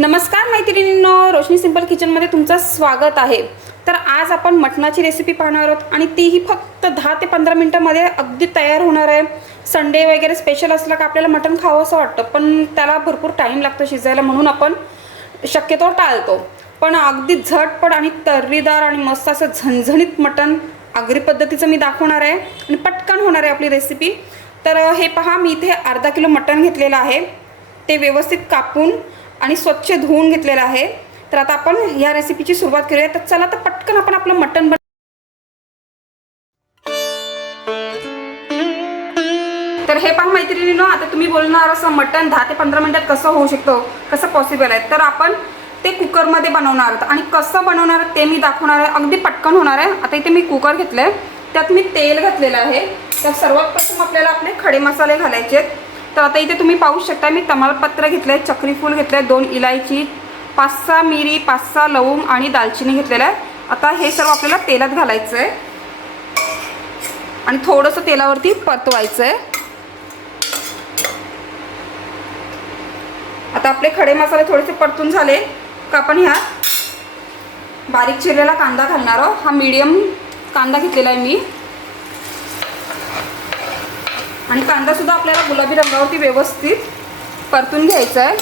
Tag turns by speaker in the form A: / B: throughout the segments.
A: नमस्कार मैत्रिणींनो रोशनी सिंपल किचनमध्ये तुमचं स्वागत आहे. तर आज आपण मटणाची रेसिपी पाहणार आहोत आणि तीही फक्त दहा ते पंधरा मिनटामध्ये अगदी तयार होणार आहे. संडे वगैरे स्पेशल असलं का आपल्याला मटण खावं असं वाटतं पण त्याला भरपूर टाईम लागतो शिजायला म्हणून आपण शक्यतो टाळतो. पण अगदी झटपट आणि तर्रीदार आणि मस्त असं झणझणीत मटण आगरी पद्धतीचं मी दाखवणार आहे आणि पटकन होणार आहे आपली रेसिपी तर हे पहा मी इथे अर्धा किलो मटण घेतलेलं आहे. ते व्यवस्थित कापून आणि स्वच्छ धुवून घेतलेलं आहे. तर आता आपण या रेसिपीची सुरुवात करूया तर चला तर पटकन आपण आपलं मटण बन तर हे पहा मैत्रिणीनो आता तुम्ही बोलणार असं मटण दहा ते पंधरा मिनिटात कसं होऊ शकतो? कसं पॉसिबल आहे? तर आपण ते कुकरमध्ये बनवणार आहोत. आणि कसं बनवणार ते मी दाखवणार आहे. अगदी पटकन होणार आहे. आता इथे मी कुकर घेतलं आहे त्यात मी तेल घातलेलं आहे. तर सर्वात प्रथम आपल्याला आपले खडे मसाले घालायचे आहेत. तर आता इथे तुम्ही पाहू शकता मी तमालपत्र घेतलं आहे चक्रीफूल घेतलं आहे दोन इलायची पाच सहा मिरी पाच सहा लवंग आणि दालचिनी घेतलेलं आहे. आता हे सर्व आपल्याला तेलात घालायचं आहे आणि थोडंसं तेलावरती परतवायचं आहे आता आपले खडे मसाले थोडेसे परतून झाले का आपण ह्या बारीक चिरलेला कांदा घालणार आहोत. हा मीडियम कांदा घेतलेला आहे मी. आणि कांदासुद्धा आपल्याला गुलाबी रंगावरती व्यवस्थित परतून घ्यायचा आहे.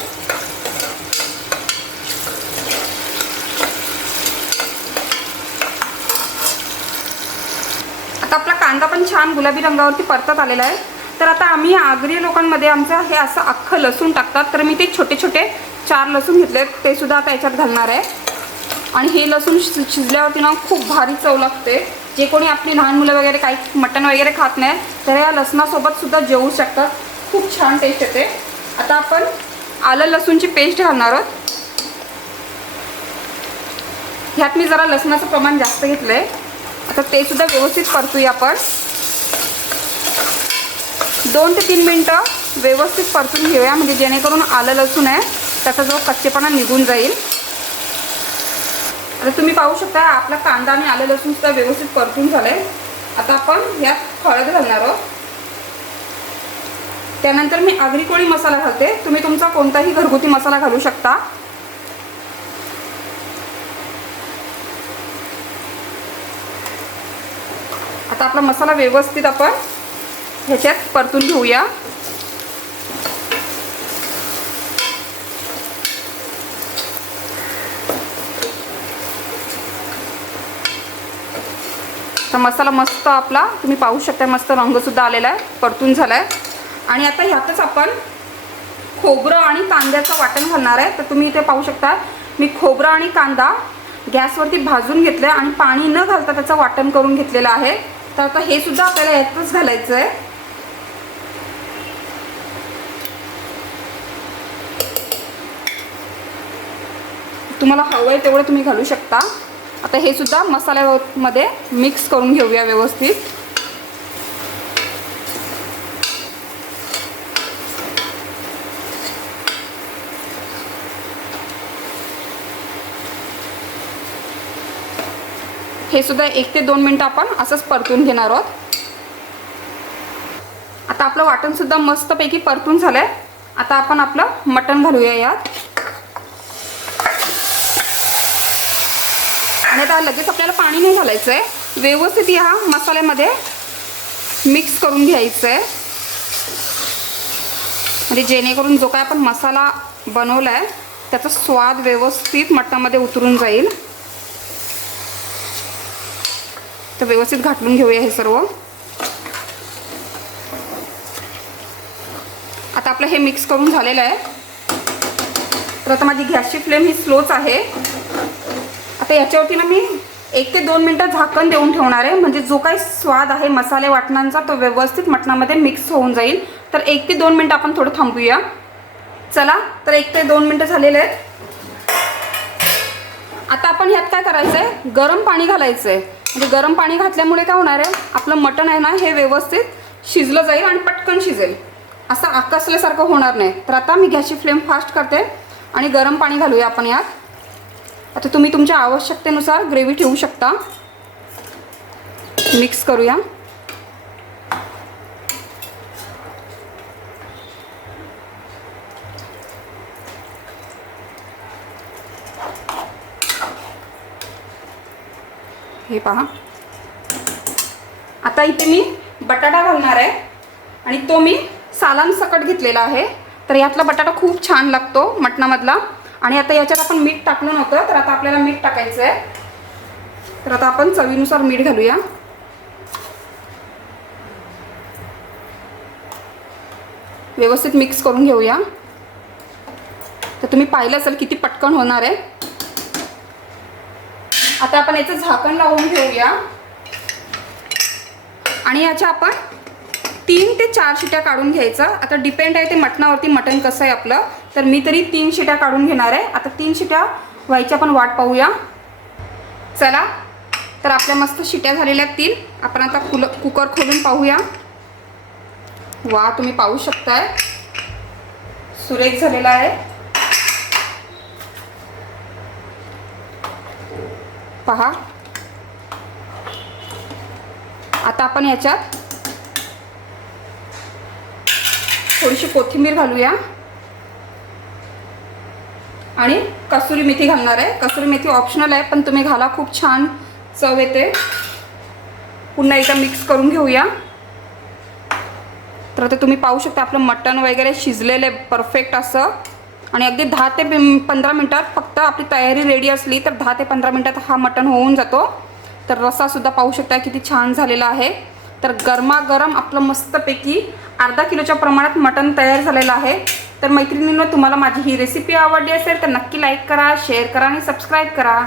A: आता आपला कांदा पण छान गुलाबी रंगावरती परतत आलेला आहे. तर आता आम्ही आगरी लोकांमध्ये आमचं हे असं अख्खं लसूण टाकतात. तर मी ते छोटे छोटे चार लसूण घेतले ते सुद्धा आता याच्यात घालणार आहे. आणि हे लसूण शि शिजल्यावरती ना खूप भारी चव लागते. जे कोणी आपली लहान मुलं वगैरे काही मटण वगैरे खात नाही तर या लसणासोबत सुद्धा जेवू शकतात. खूप छान टेस्ट येते. आता आपण आलं लसूणची पेस्ट घालणार आहोत. ह्यात मी जरा लसणाचं प्रमाण जास्त घेतलं आहे आता ते सुद्धा व्यवस्थित परतूया आपण. दोन ते तीन मिनटं व्यवस्थित परतून घेऊया म्हणजे जेणेकरून आलं लसूण आहे त्याचा जो कच्चेपणा निघून जाईल. आता तुम्ही पाहू शकता आपला कांदा आणि आलं लसूण सुद्धा व्यवस्थित परतून झालं आहे आता आपण ह्यात हळद घालणार आहोत. त्यानंतर मी आगरी कोळी मसाला घालते. तुम्ही तुमचा कोणताही घरगुती मसाला घालू शकता. आता आपला मसाला व्यवस्थित आपण ह्याच्यात परतून घेऊया. तर मसाला मस्त आपला तुम्ही पाहू शकता मस्त रंगसुद्धा आलेला आहे परतून झाला आहे आणि आता ह्यातच आपण खोबरं आणि कांद्याचं वाटण घालणार आहे. तर तुम्ही इथे पाहू शकता मी खोबरं आणि कांदा गॅसवरती भाजून घेतलं आहे आणि पाणी न घालता त्याचं वाटण करून घेतलेलं आहे. तर आता हे सुद्धा आपल्याला यातच घालायचं आहे तुम्हाला हवं आहे तेवढं तुम्ही घालू शकता. आता हे सुद्धा मसाल्यामध्ये मिक्स करून घेऊया व्यवस्थित. हे सुद्धा एक ते दोन मिनटं आपण असंच परतून घेणार आहोत. आता आपलं वाटण सुद्धा मस्तपैकी परतून झालंय. आता आपण आपलं मटण घालूया यात. आणि आता लगेच आपल्याला पाणी नाही घालायचं आहे व्यवस्थित ह्या मसाल्यामध्ये मिक्स करून घ्यायचं आहे म्हणजे जेणेकरून जो काय आपण मसाला बनवला आहे त्याचा स्वाद व्यवस्थित मटणामध्ये उतरून जाईल. तर व्यवस्थित घाटून घेऊया हे सर्व. आता आपलं हे मिक्स करून झालेलं आहे. तर आता माझी गॅसची फ्लेम ही स्लोच आहे. आता याच्यावरती ना मी एक ते दोन मिनटं झाकण देऊन ठेवणार आहे. म्हणजे जो काही स्वाद आहे मसाले वाटणांचा तो व्यवस्थित मटणामध्ये मिक्स होऊन जाईल. तर एक ते दोन मिनटं आपण थोडं थांबूया. चला तर एक ते दोन मिनटं झालेले आहेत. आता आपण ह्यात काय करायचं आहे गरम पाणी घालायचं आहे म्हणजे गरम पाणी घातल्यामुळे काय होणार आहे? आपलं मटण आहे ना हे व्यवस्थित शिजलं जाईल आणि पटकन शिजेल. असं आकसल्यासारखं होणार नाही. तर आता मी गॅसची फ्लेम फास्ट करते आणि गरम पाणी घालूया आपण यात. आता तुम्ही तुमच्या आवश्यकतेनुसार ग्रेव्ही ठेवू शकता. मिक्स करूया. हे पहा. आता इथे मी बटाटा घालणार आहे आणि तो मी सालांसकट घेतलेला आहे. तर यातला बटाटा खूप छान लागतो मटणामधला. आणि आता याच्यात आपण मीठ टाकलं नव्हतं तर आता आपल्याला मीठ टाकायचं आहे तर आता आपण चवीनुसार मीठ घालूया. व्यवस्थित मिक्स करून घेऊया. तर तुम्ही पाहिलं असेल किती पटकन होणार आहे. आता आपण याचं झाकण लावून घेऊया. आणि याच्या आपण तीन ते चार शिट्या काढून घ्यायचं. आता डिपेंड आहे ते मटणावरती मटण कसं आहे आपलं. तर मी तरी तीन शिट्या काढून घेणार आहे. आता तीन शिट्या व्हायच्या पण वाट पाहूया. चला तर आपल्या मस्त शिट्या झालेल्या आहेत तीन. आपण आता कुल कुकर खोलून पाहूया. वा तुम्ही पाहू शकताय. सुरेख झालेला आहे. पहा. आता आपण याच्यात थोडीशी कोथिंबीर घालूया. आणि कसुरी मेथी घालणार आहे. कसुरी मेथी ऑप्शनल आहे पण तुम्ही घाला. खूप छान चव येते. पुन्हा एकदा मिक्स करून घेऊया. तर ते तुम्ही पाहू शकता आपलं मटण वगैरे शिजलेले परफेक्ट असं. आणि अगदी दहा ते पंधरा मिनटात फक्त आपली तयारी रेडी असली तर दहा ते पंधरा मिनटात हा मटण होऊन जातो. तर रस्सासुद्धा पाहू शकता किती छान झालेला आहे. तर गरमागरम आपलं मस्तपैकी अर्धा किलोच्या प्रमाणात मटण तयार झालेलं आहे. तर मैत्रिणींनो तुम्हाला माझी ही रेसिपी आवडली असेल तर नक्की लाईक करा शेअर करा आणि सबस्क्राईब करा.